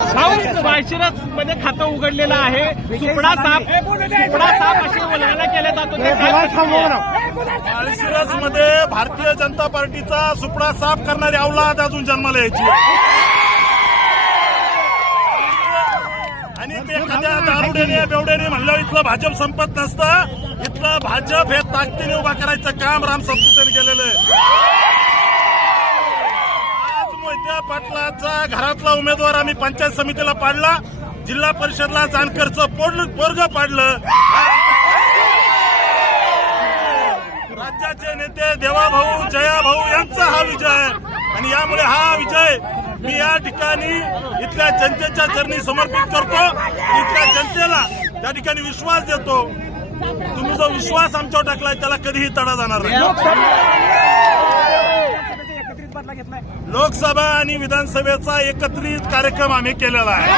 माळशिरस मध्ये खातं उघडलेलं आहे. सुपडा साप अशी वल्गना केल्या जातो. माळशिरस मध्ये भारतीय जनता पार्टीचा सुपडा साफ करणारी औलाद अजून जन्माला यायची आणि ते एखाद्या दारुड्याने बेवड्याने म्हणलं इथलं भाजप संपत नसतं. इथलं भाजप हे ताकदीने उभा करायचं काम राम सातपुतेने केलेलं आहे. आज मोहिते पाटलाचा घरातला उमेदवार आम्ही पंचायत समितीला पाडला, जिल्हा परिषदला जानकरचं पोरग पाडलं. राज्याचे नेते देवाभाऊ जयाभाऊ यांचा हा विजय आणि यामुळे हा विजय मी या ठिकाणी इथल्या जनतेच्या चरणी समर्पित करतो. इथल्या जनतेला त्या ठिकाणी विश्वास देतो. तुम्ही जो विश्वास आमच्यावर टाकलाय त्याला कधीही तडा जाणार नाही. लोकसभा आणि विधानसभेचा एकत्रित कार्यक्रम आम्ही केलेला आहे.